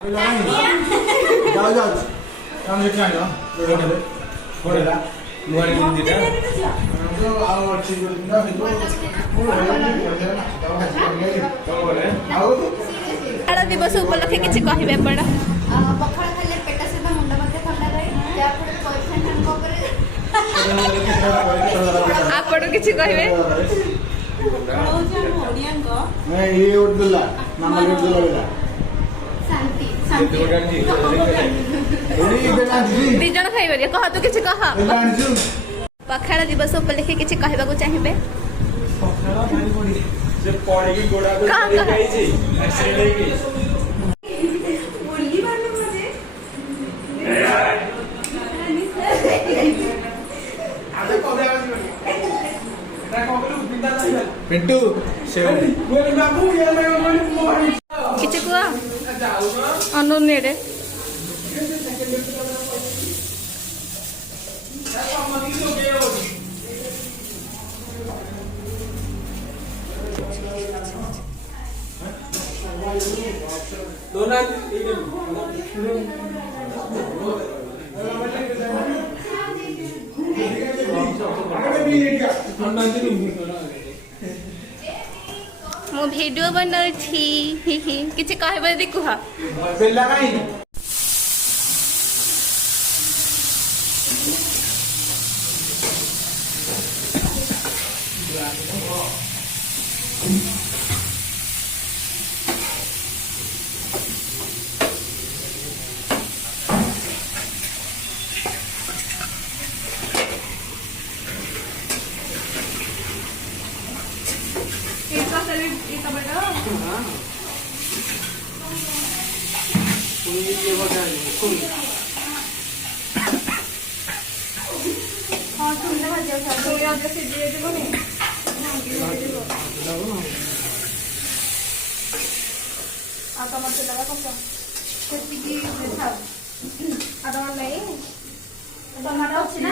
ଯାଉ ଯାଉଛି ଆମେ ଏଠି ଆଣିବ ପଳେଇଲା ନୂଆ ଦିଟା ଆଉ ଅଛି ପଖାଳ ଦିବସ ଉପଲକ୍ଷେ କିଛି କହିବେ ଆପଣ? ପଖାଳ ଖାଇଲେ ପେଟ ସହିତ ମୁଣ୍ଡ ମଧ୍ୟ ଥଣ୍ଡା ରହେ, ଯାହାଫଳରେ ପଇସାଙ୍କ ଉପରେ ଆପଣ କିଛି କହିବେ? ଶାନ୍ତି ଦି ଜଣ ଖାଇବେ କହ ତୁ କିଛି କହ। ପଖାଳ ଦିବସ ଉପଲକ୍ଷେ କିଛି କହିବାକୁ ଚାହିଁବେ? ପିଣ୍ଟୁ କିଛି କୁହ ଅନୁନେରେ ମୁଁ ଭିडिଓ ବନଉଛି କିଛି କହିବ ଯଦି କୁହ। ଟମାଟୋ ଅଛି ନା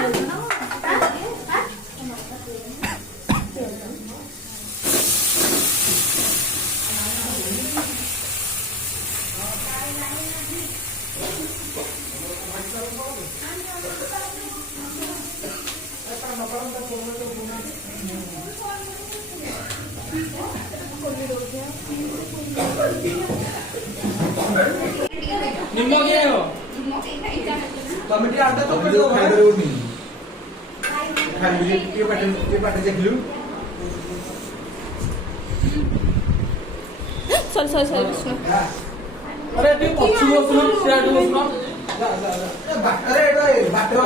ତମେ ଟିକେ ଆଟା ଚକଟି ଦବ ଖାଇପାରିବନି ଖାଲି ଟିକେ ପାଟି ଦେଖିଲୁ ସରି ଆରେ ଟିକେ ପଛୁ ବସୁନ ସିଆଡେ ବସୁନ ବାଟରେ ବାଟରେ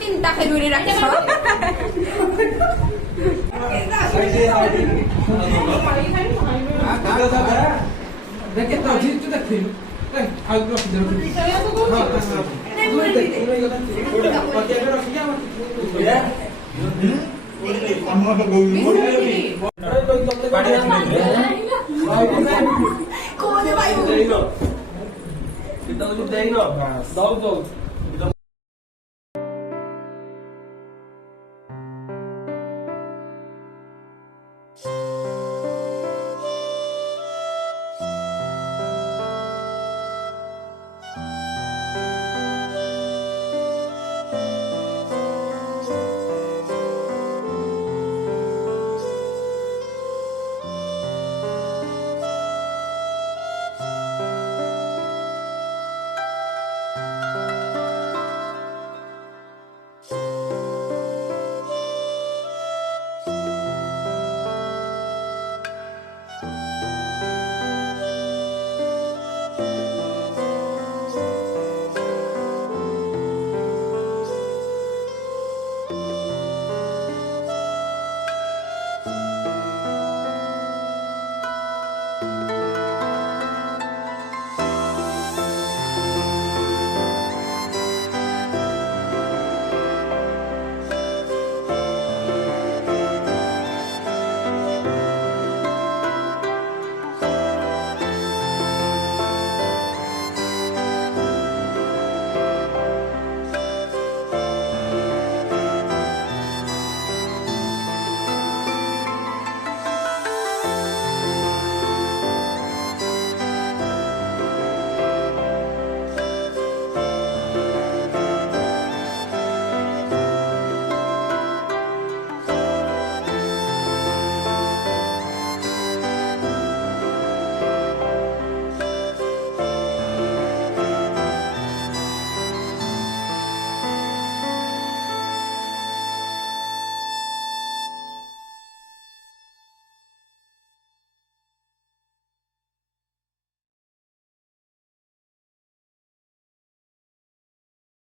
ତିନିଟା ଖାଇବି ଦେଇନ